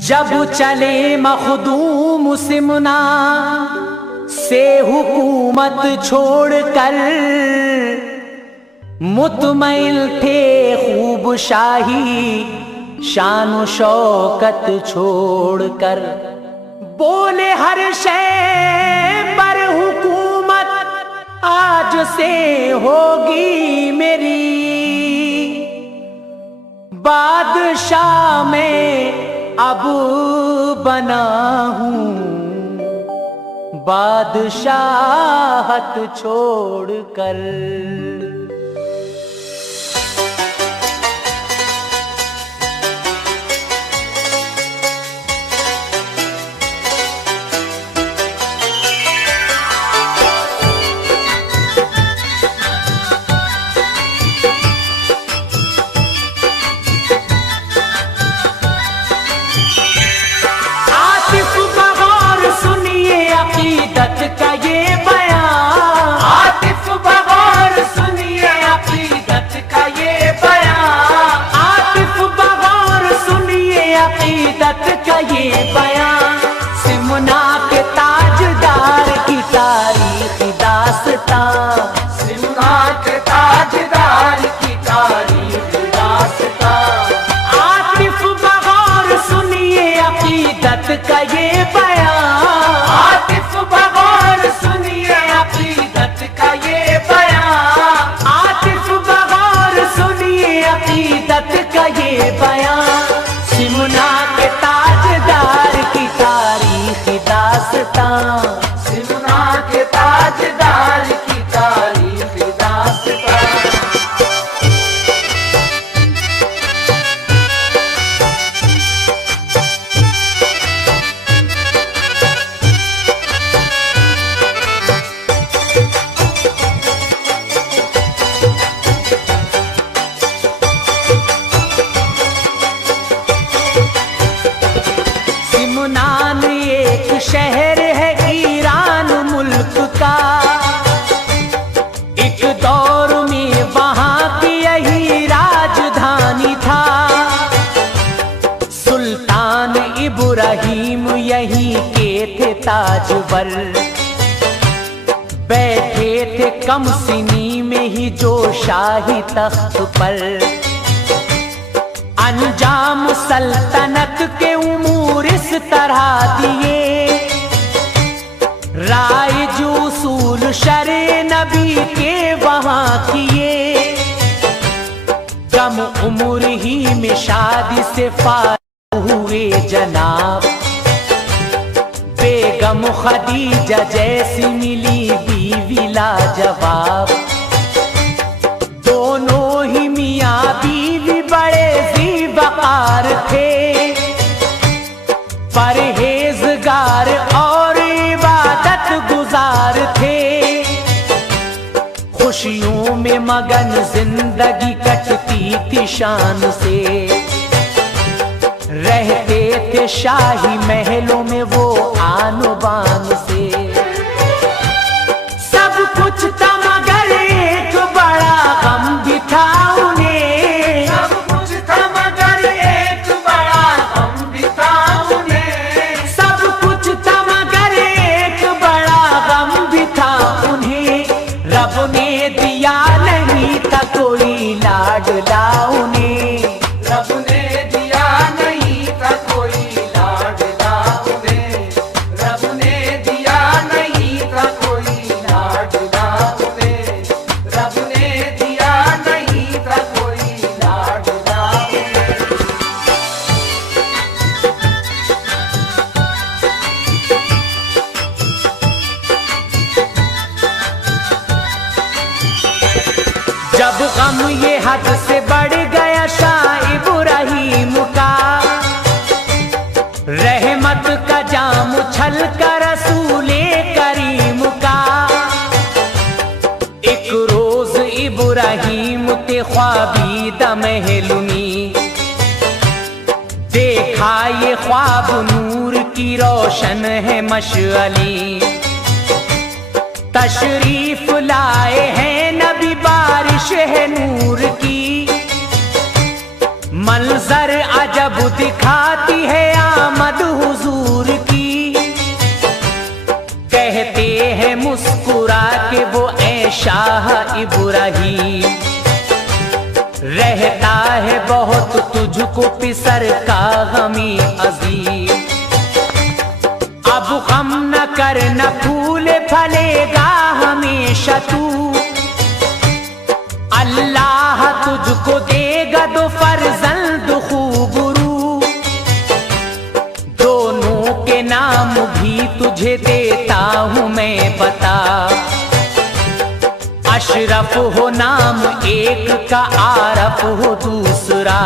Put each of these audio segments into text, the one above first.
जब चले मखदूम सिमना से हुकूमत छोड़कर, मुतमइल थे खूब शाही शान शौकत छोड़कर। बोले हर शय पर हुकूमत आज से होगी मेरी, बादशाह में अब बना हूँ बादशाहत छोड़कर। का ये बयान, आतिफ बगौर सुनिए अकीदत का ये बयान, आतिफ बगौर सुनिए अकीदत का ये बयान। सिमना के ताजदार की तारीखी दास्तां, सिमना के ताजदार की तारीखी दास्तां। आतिफ बगौर सुनिए अकीदत का ये बयान, आतिफ बगौर सुनिए अकीदत का ये बयान, आतिफ बगौर सुनिए अकीदत का ये बयान। सिमना के ताजदार की तारीखी दास्तां, सिमना के ताजदार की तारीखी दास्तां। सिमनान एक शहर है ईरान मुल्क का, एक दौर में वहां की यही राजधानी था। सुल्तान इब्राहिम यही के थे ताजवर, बैठे थे कम सिनी में ही जो शाही तख्त पर। अंजाम सल्तनत के उमूर इस तरह दिए, राय जो उसूल शरे नबी के वहां किए। कम उम्र ही में शादी से फारिग हुए जनाब, बेगम खदीजा जैसी मिली बीवी लाजवाब। दोनों ही मियाँ बीवी बड़े ज़ीवकार थे, परहेजगार और इबादत गुजार थे। खुशियों में मगन जिंदगी कटती थी शान से, रहते थे शाही महलों में वो आन बान से। सब कुछ था मगर एक बड़ा गम भी था उन्हें, सब कुछ था मगर एक बड़ा गम भी था उन्हें। सब कुछ था मगर एक बड़ा गम भी था उन्हें, रब ने दिया नहीं था कोई लाडला उन्हें, रब ने दिया नहीं था कोई लाडला उन्हें, रब ने दिया नहीं था कोई लाडला उन्हें, रब ने दिया नहीं था कोई लाडला उन्हें। जब गम ये हद से बढ़ गया शाह इब्राहिम का, रहमत का जाम उछल कर रसूले करीम का। एक रोज इब्राहिम ते ख्वाबीदा महलुनी, देखा ये ख्वाब नूर की रोशन है मशअली। तशरीफ लाए हैं नबी बारिश है नूर की, मंजर अजब दिखाती है आमद हुजूर की। कहते हैं मुस्कुरा के वो ऐ शाह इब्राहीम, रहता है बहुत तुझको पिसर का गमी अजीम। अब गम न कर न फूले फलेगा हमेशा तू, अल्लाह तुझको देगा दो फर्जंद खूबरू। दोनों के नाम भी तुझे देता हूँ मैं बता, अशरफ हो नाम एक का, आरफ हो दूसरा।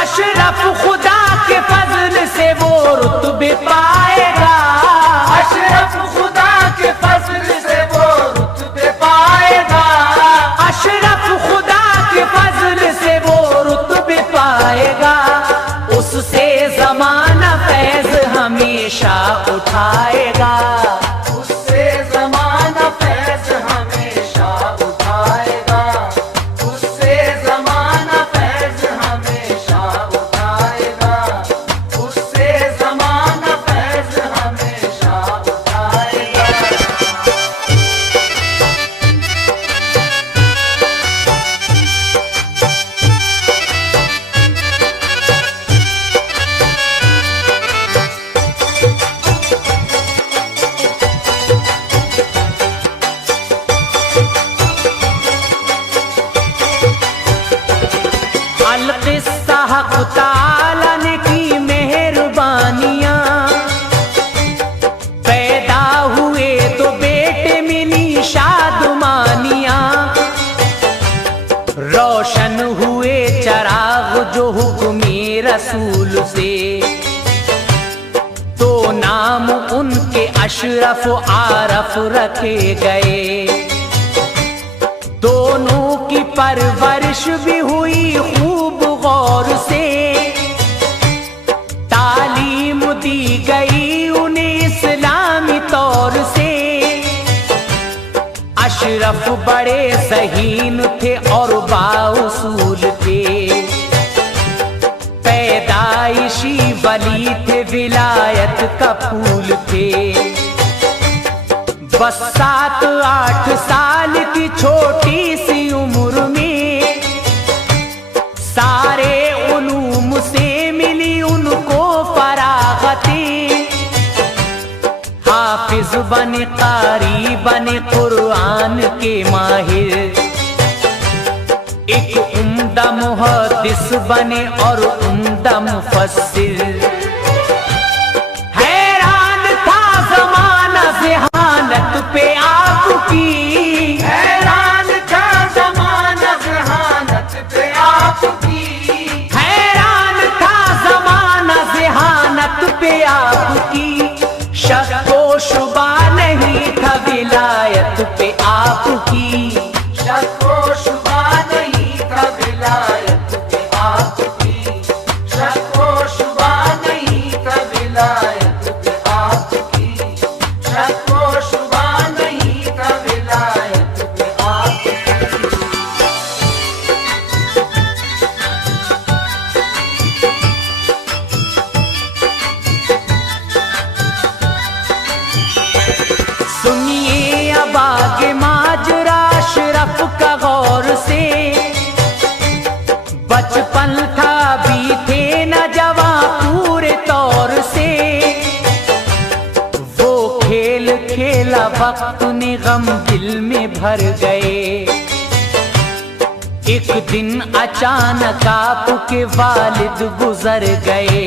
अशरफ खुदा के फजल से वो रुतबे पाएगा, अशरफ खुदा के फजल से वो रुतबे पाएगा। अशरफ खुदा के फजल से वो रुतबे पाएगा। उससे ज़माना फैज़ हमेशा उठाएगा, उससे ज़माना फैज़ हमेशा उठाएगा, उससे ज़माना फैज़ हमेशा उठाएगा, उससे ज़माना फैज़ हमेशा उठाएगा। अल-क़िस्सा हक़ ताला ने की मेहरबानियाँ, पैदा हुए तो बेटे मिली शादमानियाँ। रोशन हुए चराग जो हुक्मे रसूल से, तो नाम उनके अशरफ आरफ रखे गए। दोनों की परवरिश भी हुई खूब गौर से, तालीम दी गई उन्हें इस्लामी तौर से। अशरफ बड़े ज़हीन थे और बाउसूल थे, पैदाइशी वली थे, विलायत का फूल थे। बस 7-8 साल की छोटी सी उम्र में सारे उलूम से मिली उनको फरागतें। हाफिज बने, कारी बने, कुरान के माहिर, एक उम्दा मुहद्दिस बने और उम्दा मुफस्सिर। हैरान था ज़माना ज़हानत पे आपकी, हैरान था ज़माना ज़हानत पे आपकी, हैरान था ज़माना ज़हानत पे आपकी। शक व शुबा नहीं था विलायत पे आपकी, शक व शुबा नहीं था विलायत पे आपकी, शक व शुबा नहीं था विलायत पे आपकी, शक व शुबा नहीं था विलायत पे आपकी। सुनिए अब आगे माजरा अशरफ का गौर से। बचपन था भी थे न जवां पूरे तौर से, वो खेल खेला वक्त ने गम दिल में भर गए। एक दिन अचानक आपके वालिद गुजर गए।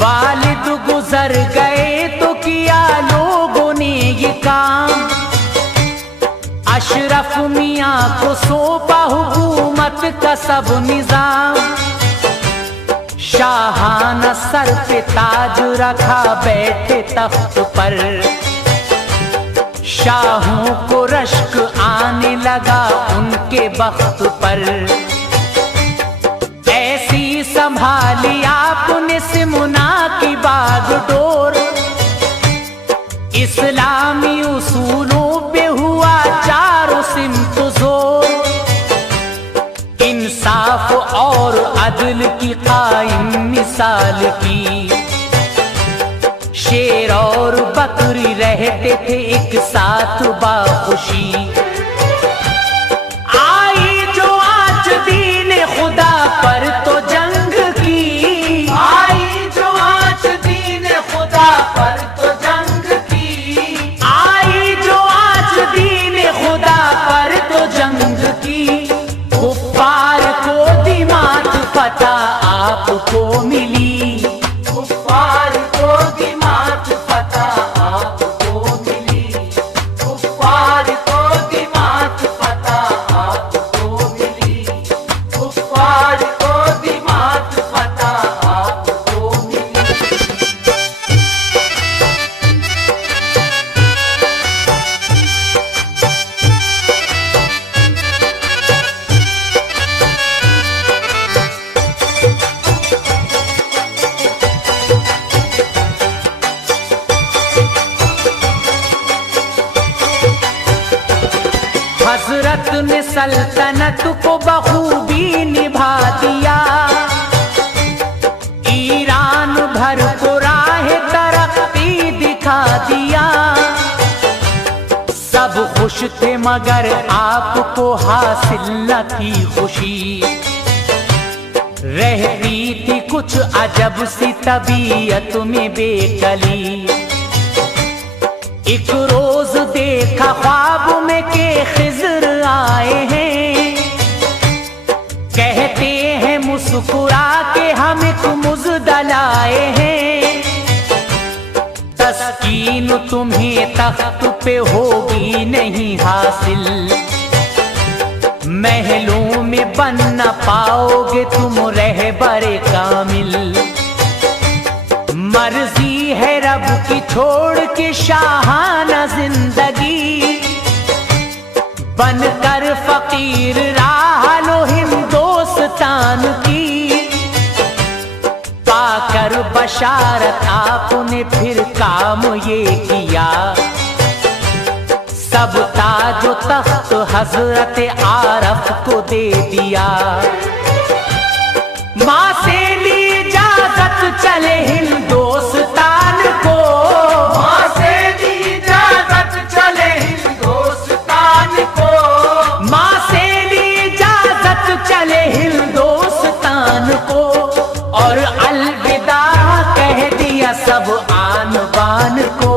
वालिद गुजर गए तो किया लोगों ने ये काम, अशरफ मियाँ को सौंपा हुकूमत का सब निजाम। शाहाना सर पे ताज रखा बैठे तख्त पर, शाहों को रश्क आने लगा उनके बख्त पर। ऐसी संभाली आपने सिमुना की बागडोर, इस्लामी उसूलों पे हुआ चारों सिमत जोर। आदिल की कायम मिसाल की। शेर और बकरी रहते थे एक साथ बाखुशी। आई जो आज दीन खुदा पर तो जंग की, आई जो आज दीन खुदा पर तो जंग की, आई जो आज दीन खुदा पर तो जंग की। कुफ्फार को दिमाग पता आपको मिली, कुफ्फार को दिमाग पता आपको मिली, कुफ्फार को दिमाग पता आपको मिली, कुफ्फार को दिमाग पता आपको मिली। हजरत ने सल्तनत को बखूबी निभा दिया। ईरान भर को राह तरक्की दिखा दिया। सब खुश थे मगर आपको हासिल न थी खुशी। रहती थी कुछ अजब सी तबीयत में बेकली। एक रोज देखा ख्वाब में के खिज़र आए हैं। कहते हैं मुस्कुरा के हम एक मुज़दल आए हैं। तस्कीन तुम्हें तख्त पे होगी नहीं हासिल। महलों में बन न पाओगे तुम रहबरे कामिल। मर्जी है रब की छोड़ के शाहाना जिंदगी। बनकर फकीर राह लो हिंदुस्तान की। पाकर बशारत आपने फिर काम ये किया। सब ताजो तख्त हजरत आरफ को दे दिया। माँ से ली इजाजत चले हिंदुस्तान को। माँ से दी इजाजत चले हिंदुस्तान को। माँ से ली इजाजत चले हिंदुस्तान को। और अलविदा कह दिया सब आन बान को।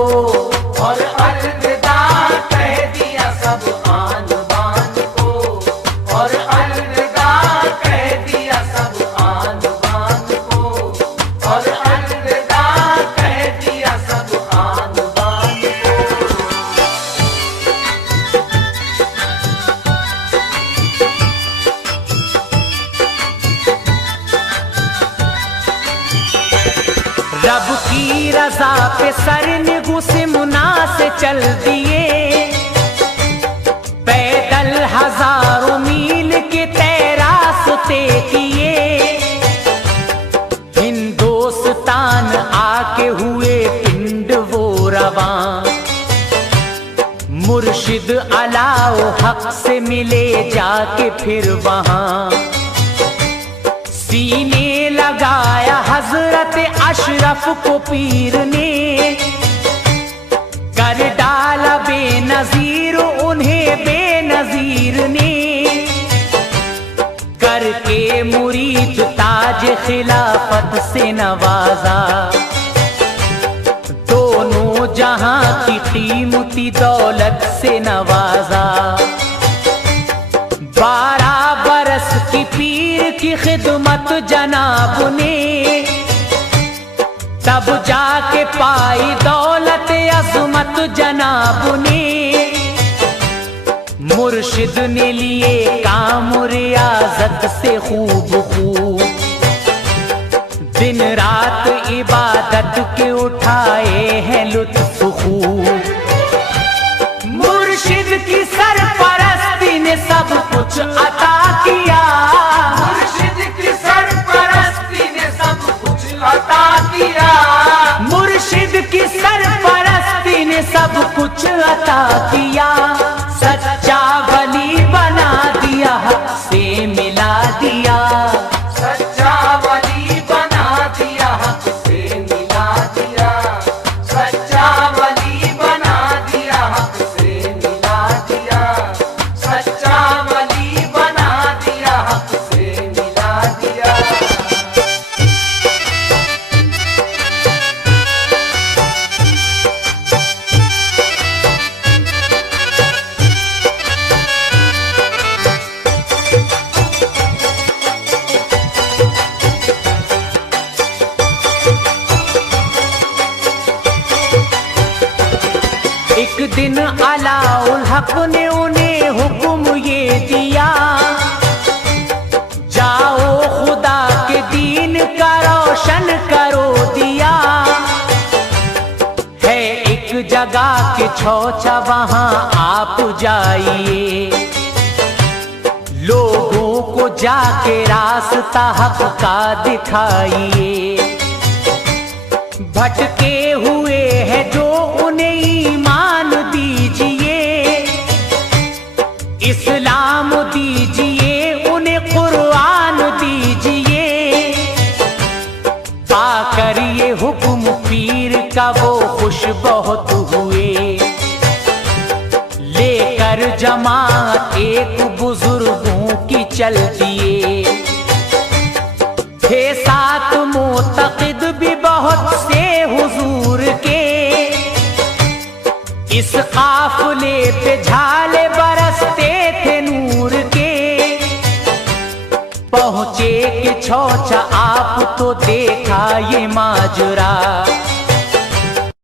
और अलविदा कह दिया सब आन बान को। और अलविदा कह दिया सब आन बान को। और अलविदा कह दिया सब आन बान को। रब की रजा पे सर निगुसे मुना से चल दिए। पैदल हजारों मील के तय रास्ते किए। हिंदुस्तान आके हुए पिंड वो रवां। मुर्शिद अलाओ हक से मिले जाके फिर वहां। सीने लगाया हजरत अशरफ को पीर ने। कर डाला बेनजीर उन्हें बेनजीर ने। करके मुरीद ताज खिलाफत से नवाजा। दोनों जहां की कीमती दौलत से नवाजा। 12 बरस की पीर की खिदमत जनाब ने। तब जाके पाई दौलत अजमत जनाब ने। मुर्शिद ने लिए काम रियाजत से खूब खूब। दिन रात इबादत के उठाए हैं लुत्फ खूब। मुर्शिद की सरपरस्ती ने सब कुछ अता किया। मुर्शिद की सरपरस्ती ने सब कुछ अता किया। मुर्शिद की सरपरस्ती ने सब कुछ अता किया। सच्चा वली बना दिया, हक से मिला दिया। सच्चा दिन अलाउल हक ने उन्हें हुक्म ये दिया, जाओ खुदा के दीन का रोशन करो दिया। है एक जगह के छौचा वहां आप जाइए, लोगों को जाके रास्ता हक का दिखाइए। भटके हुए हैं जो उन्हें ईमान दीजिए, इस्लाम दीजिए, उन्हें कुरान दीजिए। पाकर ये हुक्म पीर का वो खुश बहुत हुए, लेकर जमात एक बुजुर्गों की चल दिए। थे साथ मोतक़िद भी बहुत से हुजूर के, इस काफिले पे झाले बरसते थे नूर के। पहुंचे के छौचा आप तो देखा ये माजरा,